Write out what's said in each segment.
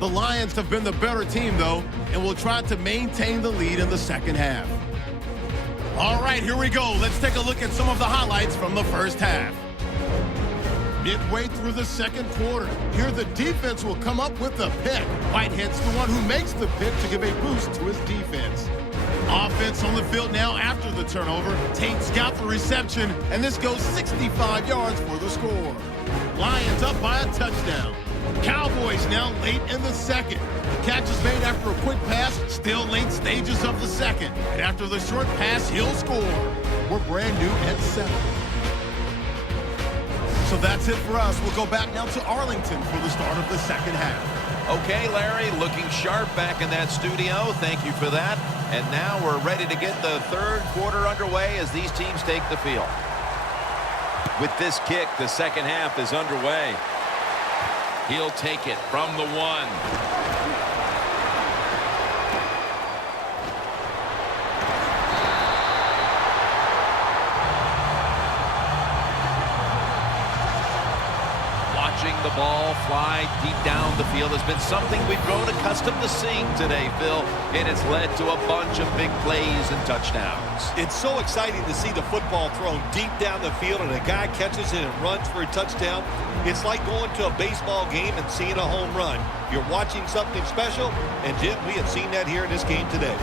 The Lions have been the better team, though, and will try to maintain the lead in the second half. All right, here we go. Let's take a look at some of the highlights from the first half. Midway through the second quarter, here the defense will come up with the pick. Whitehead's the one who makes the pick to give a boost to his defense. Offense on the field now after the turnover. Tate's got the reception, and this goes 65 yards for the score. Lions up by a touchdown. Cowboys now late in the second. Catch is made after a quick pass, still late stages of the second. And after the short pass, he'll score. We're brand new at 7. So that's it for us. We'll go back now to Arlington for the start of the second half. Okay, Larry, looking sharp back in that studio. Thank you for that. And now we're ready to get the third quarter underway as these teams take the field. With this kick, the second half is underway. He'll take it from the 1. The ball fly deep down the field has been something we've grown accustomed to seeing today, Phil, and it's led to a bunch of big plays and touchdowns. It's so exciting to see the football thrown deep down the field and a guy catches it and runs for a touchdown. It's like going to a baseball game and seeing a home run. You're watching something special, and Jim, we have seen that here in this game today.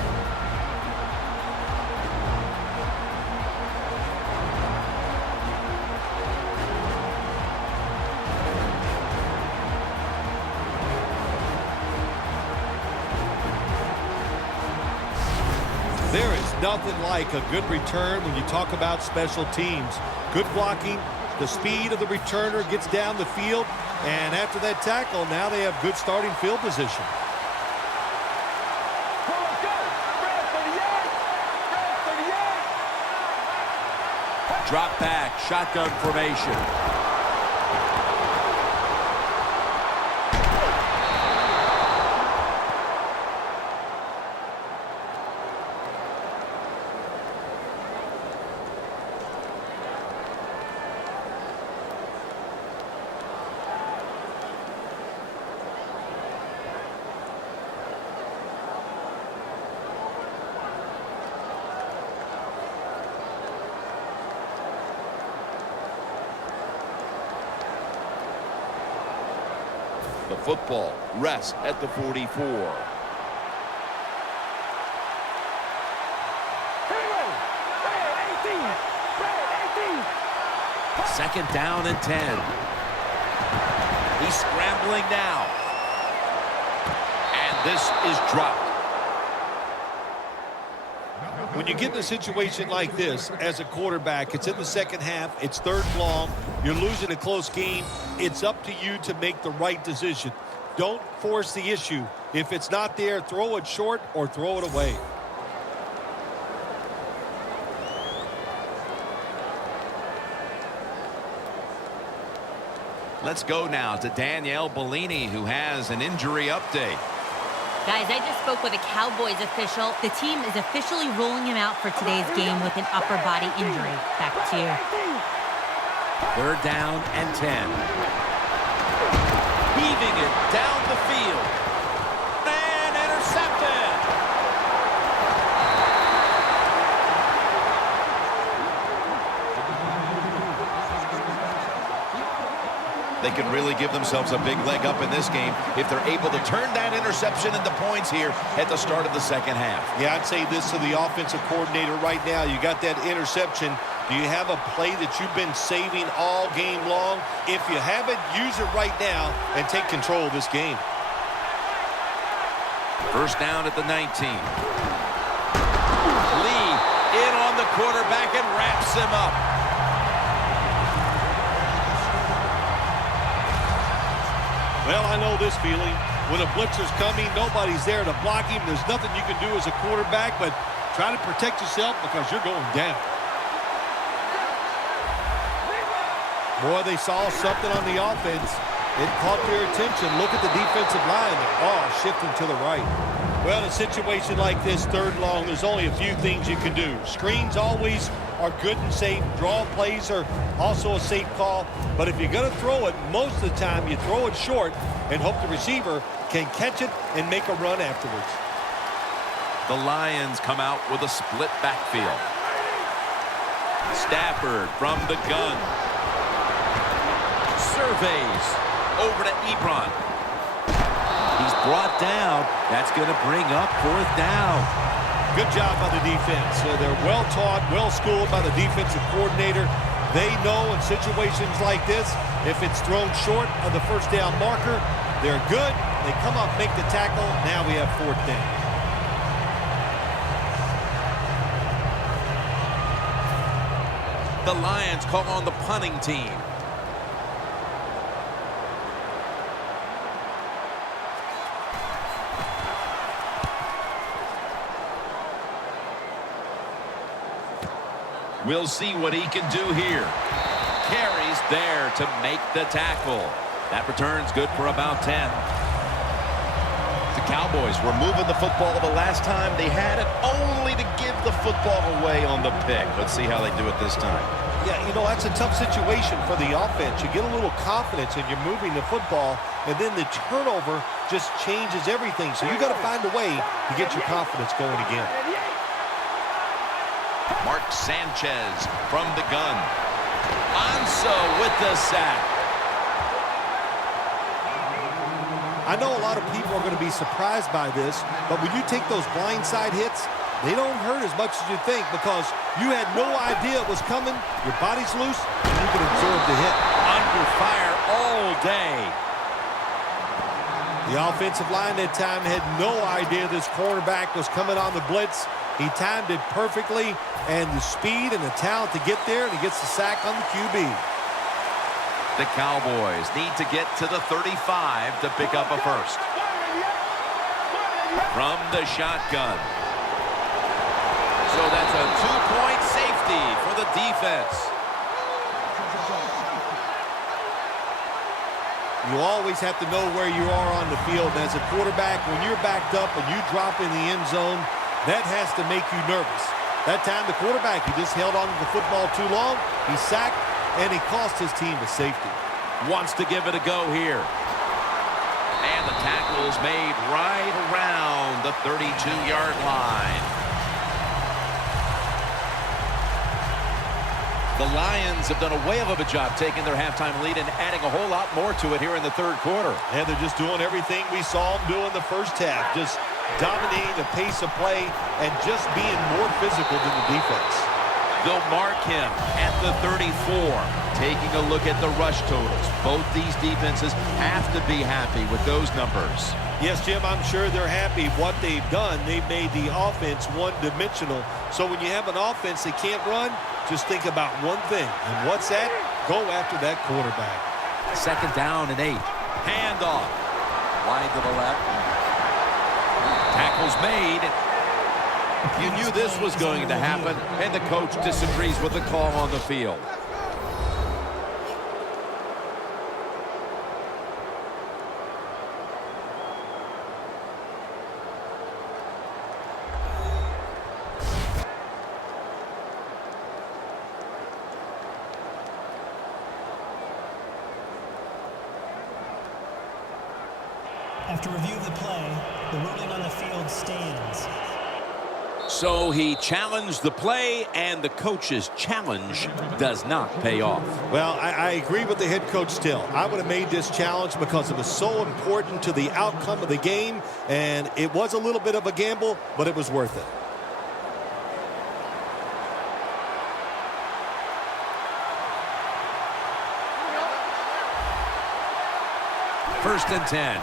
There is nothing like a good return when you talk about special teams. Good blocking, the speed of the returner gets down the field, and after that tackle, now they have good starting field position. Drop back, shotgun formation. The football rests at the 44. Second down and 10. He's scrambling now. And this is dropped. When you get in a situation like this as a quarterback, it's in the second half, it's third and long, you're losing a close game, it's up to you to make the right decision. Don't force the issue. If it's not there, throw it short or throw it away. Let's go now to Danielle Bellini, who has an injury update. Guys, I just spoke with a Cowboys official. The team is officially ruling him out for today's game with an upper body injury. Back to you. Third down and 10. Heaving it down the field. And intercepted. They can really give themselves a big leg up in this game if they're able to turn that interception into points here at the start of the second half. Yeah, I'd say this to the offensive coordinator right now. You got that interception. Do you have a play that you've been saving all game long? If you haven't, use it right now and take control of this game. First down at the 19. Lee in on the quarterback and wraps him up. Well, I know this feeling. When a blitzer's coming, nobody's there to block him. There's nothing you can do as a quarterback, but try to protect yourself because you're going down. Boy, they saw something on the offense. It caught their attention. Look at the defensive line. They're all shifting to the right. Well, in a situation like this, third and long, there's only a few things you can do. Screens always are good and safe. Draw plays are also a safe call. But if you're going to throw it, most of the time you throw it short and hope the receiver can catch it and make a run afterwards. The Lions come out with a split backfield. Stafford from the gun. Surveys over to Ebron. He's brought down. That's going to bring up fourth down. Good job by the defense. They're well taught, well schooled by the defensive coordinator. They know in situations like this, if it's thrown short of the first down marker, they're good. They come up, make the tackle. Now we have fourth down. The Lions call on the punting team. We'll see what he can do here. Carries there to make the tackle. That return's good for about 10. The Cowboys were moving the football the last time they had it, only to give the football away on the pick. Let's see how they do it this time. Yeah, you know, that's a tough situation for the offense. You get a little confidence and you're moving the football, and then the turnover just changes everything. So you got to find a way to get your confidence going again. Mark Sanchez from the gun. Anso with the sack. I know a lot of people are going to be surprised by this, but when you take those blindside hits, they don't hurt as much as you think because you had no idea it was coming. Your body's loose, and you can absorb the hit. Under fire all day. The offensive line that time had no idea this cornerback was coming on the blitz. He timed it perfectly, and the speed and the talent to get there, and he gets the sack on the QB. The Cowboys need to get to the 35 to pick up a first. From the shotgun. So that's a 2-point safety for the defense. You always have to know where you are on the field. And as a quarterback, when you're backed up and you drop in the end zone, that has to make you nervous. That time, the quarterback, he just held on to the football too long. He sacked, and he cost his team a safety. Wants to give it a go here. And the tackle is made right around the 32-yard line. The Lions have done a whale of a job taking their halftime lead and adding a whole lot more to it here in the third quarter. And they're just doing everything we saw them do in the first half. Just dominating the pace of play and just being more physical than the defense. They'll mark him at the 34. Taking a look at the rush totals. Both these defenses have to be happy with those numbers. Yes, Jim, I'm sure they're happy what they've done. They've made the offense one-dimensional. So when you have an offense that can't run, just think about one thing. And what's that? Go after that quarterback. Second down and 8. Handoff. Wide to the left. Tackle's made. You knew this was going to happen, and the coach disagrees with the call on the field. After review of the play, the ruling on the field stands. So he challenged the play, and the coach's challenge does not pay off. Well, I agree with the head coach still. I would have made this challenge because it was so important to the outcome of the game, and it was a little bit of a gamble, but it was worth it. First and 10.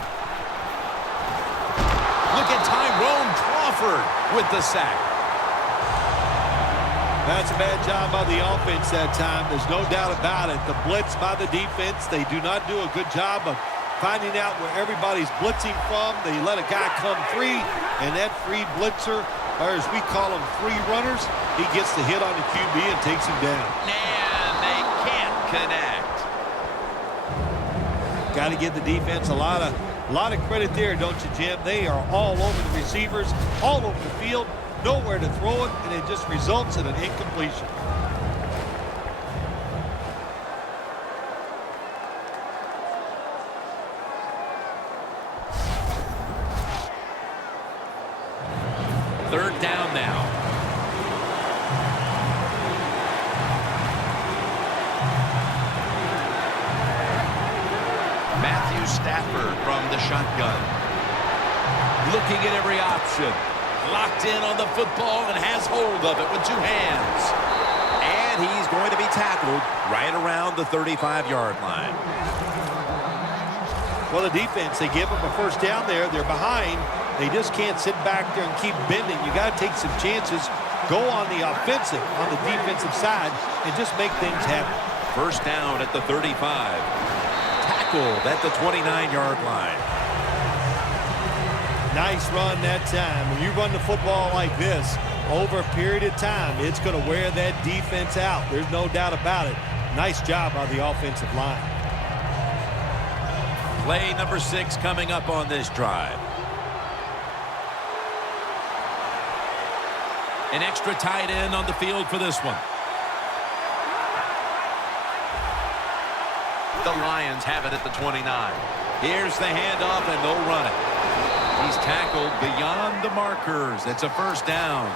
Look at Tyrone Crawford with the sack. That's a bad job by the offense that time. There's no doubt about it. The blitz by the defense, they do not do a good job of finding out where everybody's blitzing from. They let a guy come free, and that free blitzer, or as we call them, free runners, he gets the hit on the QB and takes him down. And they can't connect. Got to give the defense a lot of credit there, don't you, Jim? They are all over the receivers, all over the field, nowhere to throw it, and it just results in an incompletion. Third down now. Matthew Stafford from the shotgun. Looking at every option. Locked in on the football and has hold of it with two hands. And he's going to be tackled right around the 35-yard line. Well, the defense, they give them a first down there. They're behind. They just can't sit back there and keep bending. You got to take some chances. Go on the offensive, on the defensive side, and just make things happen. First down at the 35. Tackled at the 29-yard line. Nice run that time. When you run the football like this, over a period of time, it's going to wear that defense out. There's no doubt about it. Nice job by the offensive line. Play number 6 coming up on this drive. An extra tight end on the field for this one. The Lions have it at the 29. Here's the handoff, and they'll run it. He's tackled beyond the markers. It's a first down.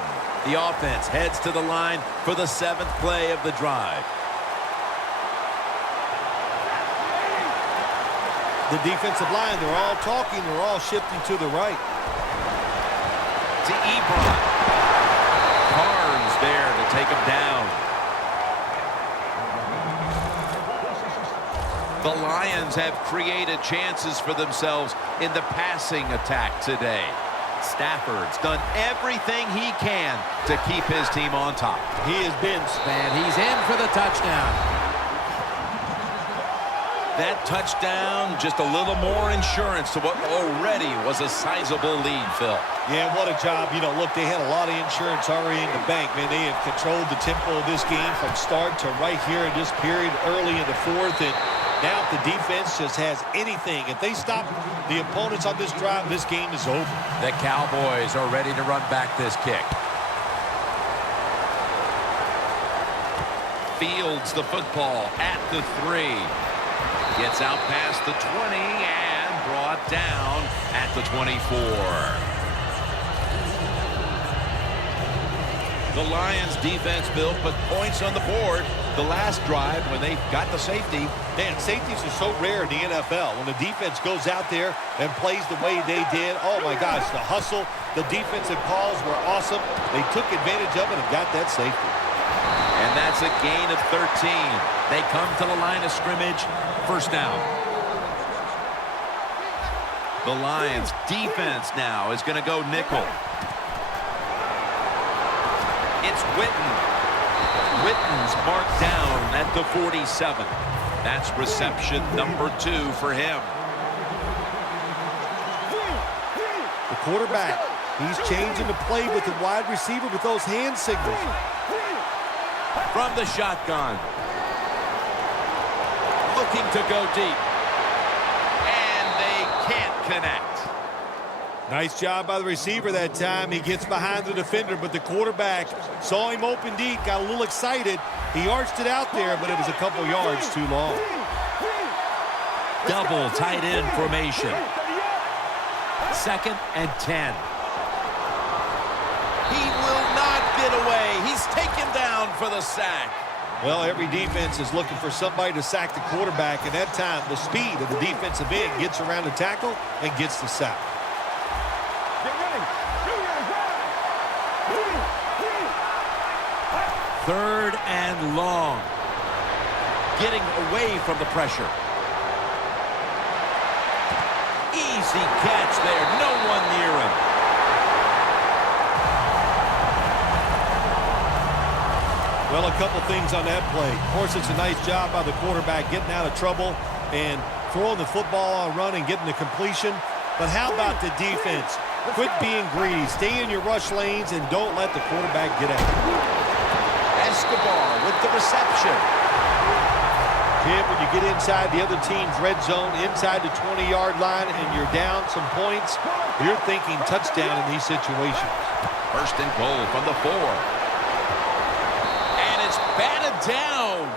The offense heads to the line for the 7th play of the drive. The defensive line, they're all talking. They're all shifting to the right. To Ebron. Carnes there to take him down. The Lions have created chances for themselves in the passing attack today. Stafford's done everything he can to keep his team on top. He has been. And he's in for the touchdown. That touchdown, just a little more insurance to what already was a sizable lead, Phil. Yeah, what a job. You know, look, they had a lot of insurance already in the bank, man. They have controlled the tempo of this game from start to right here in this period early in the fourth. And now if the defense just has anything, if they stop the opponents on this drive, this game is over. The Cowboys are ready to run back this kick. Fields the football at the 3. Gets out past the 20 and brought down at the 24. The Lions defense, Bill, put points on the board the last drive when they got the safety. Man, safeties are so rare in the NFL. When the defense goes out there and plays the way they did, oh my gosh, the hustle, the defensive calls were awesome. They took advantage of it and got that safety. And that's a gain of 13. They come to the line of scrimmage. First down. The Lions defense now is going to go nickel. It's Witten. Witten's marked down at the 47. That's reception number 2 for him. The quarterback, he's changing the play with the wide receiver with those hand signals. From the shotgun. Looking to go deep. And they can't connect. Nice job by the receiver that time. He gets behind the defender, but the quarterback saw him open deep, got a little excited. He arched it out there, but it was a couple yards too long. Double tight end formation. 2nd and 10. He will not get away. He's taken down for the sack. Well, every defense is looking for somebody to sack the quarterback, and that time the speed of the defensive end gets around the tackle and gets the sack. Third and long. Getting away from the pressure. Easy catch there. No one near him. Well, a couple things on that play. Of course, it's a nice job by the quarterback getting out of trouble and throwing the football on a run and getting the completion. But how about the defense? Quit being greedy. Stay in your rush lanes and don't let the quarterback get out. Escobar with the reception. Jim, when you get inside the other team's red zone, inside the 20-yard line, and you're down some points, you're thinking touchdown in these situations. First and goal from the 4. And it's batted down.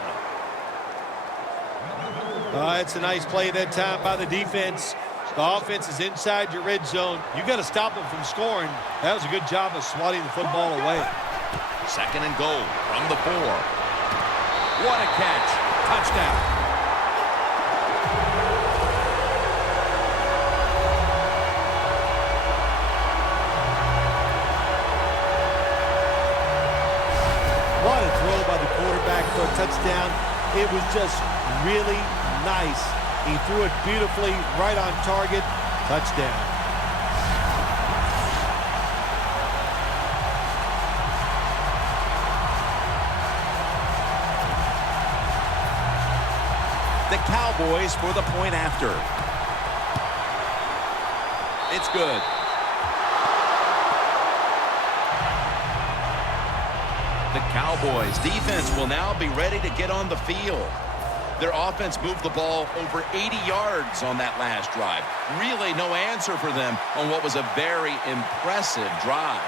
It's a nice play that time by the defense. The offense is inside your red zone. You got to stop them from scoring. That was a good job of swatting the football away. Second and goal from the 4. What a catch. Touchdown. What a throw by the quarterback for a touchdown. It was just really nice. He threw it beautifully, right on target. Touchdown. The Cowboys for the point after. It's good. The Cowboys defense will now be ready to get on the field. Their offense moved the ball over 80 yards on that last drive. Really no answer for them on what was a very impressive drive.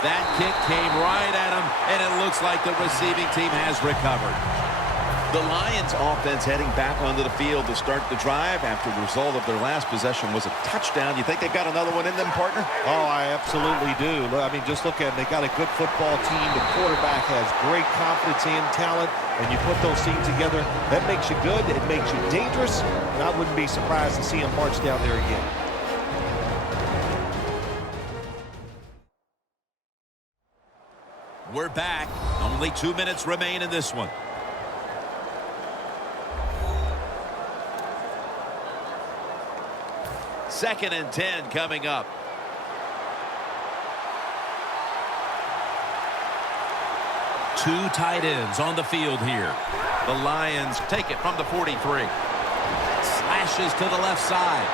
That kick came right at him, and it looks like the receiving team has recovered. The Lions offense heading back onto the field to start the drive after the result of their last possession was a touchdown. You think they've got another one in them, partner? Oh, I absolutely do. I mean, just look at it. They got a good football team. The quarterback has great confidence and talent, and you put those teams together. That makes you good. It makes you dangerous, and I wouldn't be surprised to see them march down there again. We're back. Only 2 minutes remain in this one. Second and 10 coming up. Two tight ends on the field here. The Lions take it from the 43. Slashes to the left side.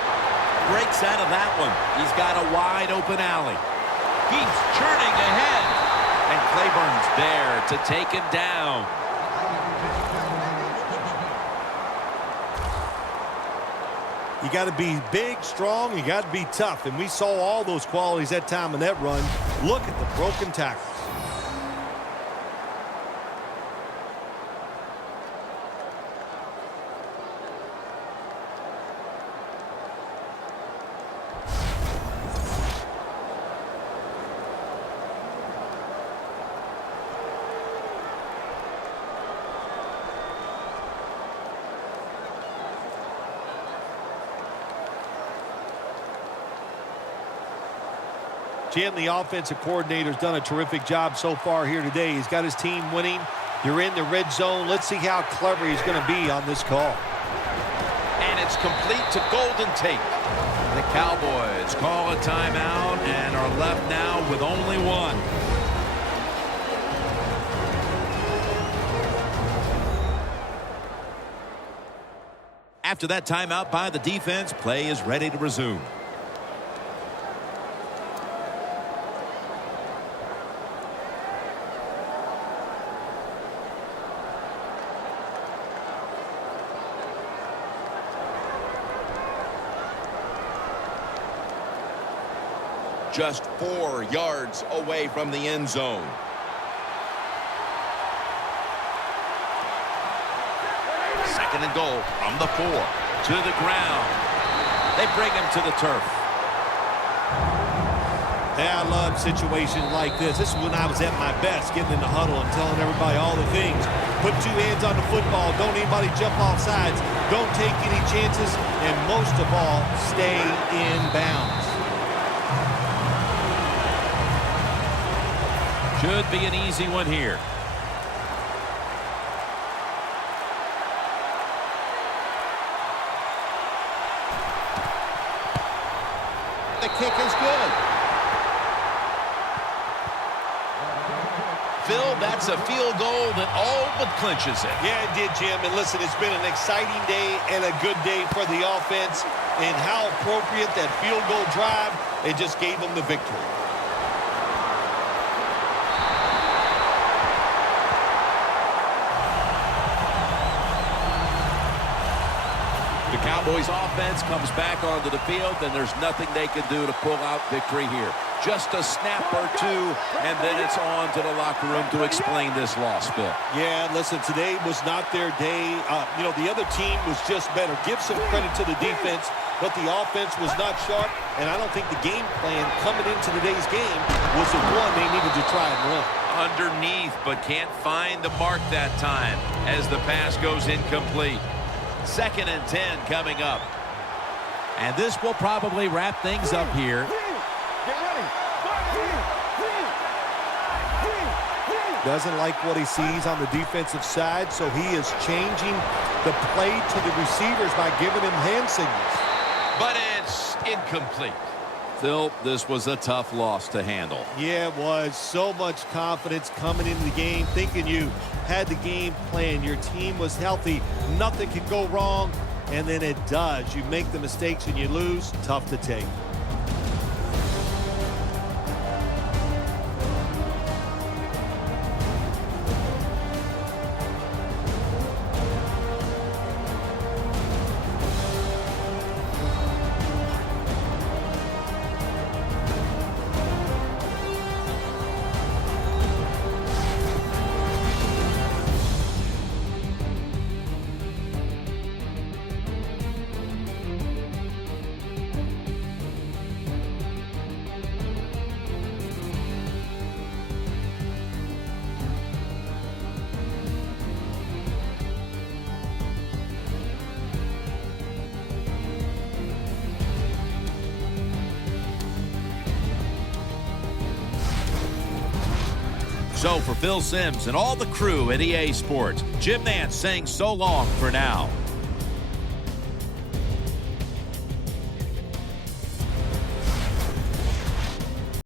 Breaks out of that one. He's got a wide open alley. Keeps churning ahead. And Claiborne's there to take him down. You got to be big, strong, you got to be tough. And we saw all those qualities that time in that run. Look at the broken tackles. Jim, the offensive coordinator's done a terrific job so far here today. He's got his team winning. You're in the red zone. Let's see how clever he's going to be on this call. And it's complete to Golden Tate. The Cowboys call a timeout and are left now with only one. After that timeout by the defense, play is ready to resume. Just 4 yards away from the end zone. Second and goal from the 4 to the ground. They bring him to the turf. Yeah, I love situations like this. This is when I was at my best, getting in the huddle and telling everybody all the things. Put 2 hands on the football. Don't anybody jump off sides. Don't take any chances. And most of all, stay in bounds. Should be an easy one here. The kick is good. Phil, that's a field goal that all but clinches it. Yeah, it did, Jim. And listen, it's been an exciting day and a good day for the offense. And how appropriate that field goal drive. It just gave them the victory. The Cowboys offense comes back onto the field, and there's nothing they can do to pull out victory here. Just a snap or two, and then it's on to the locker room to explain this loss, Bill. Yeah, listen, today was not their day. The other team was just better. Give some credit to the defense, but the offense was not sharp, and I don't think the game plan coming into today's game was the one they needed to try and run. Underneath, but can't find the mark that time as the pass goes incomplete. 2nd and 10 coming up. And this will probably wrap things up here. Doesn't like what he sees on the defensive side, so he is changing the play to the receivers by giving him hand signals. But it's incomplete. Phil, this was a tough loss to handle. Yeah, it was. So much confidence coming into the game, thinking you had the game plan. Your team was healthy. Nothing can go wrong, and then it does. You make the mistakes and you lose. Tough to take. So for Phil Simms and all the crew at EA Sports, Jim Nantz saying so long for now.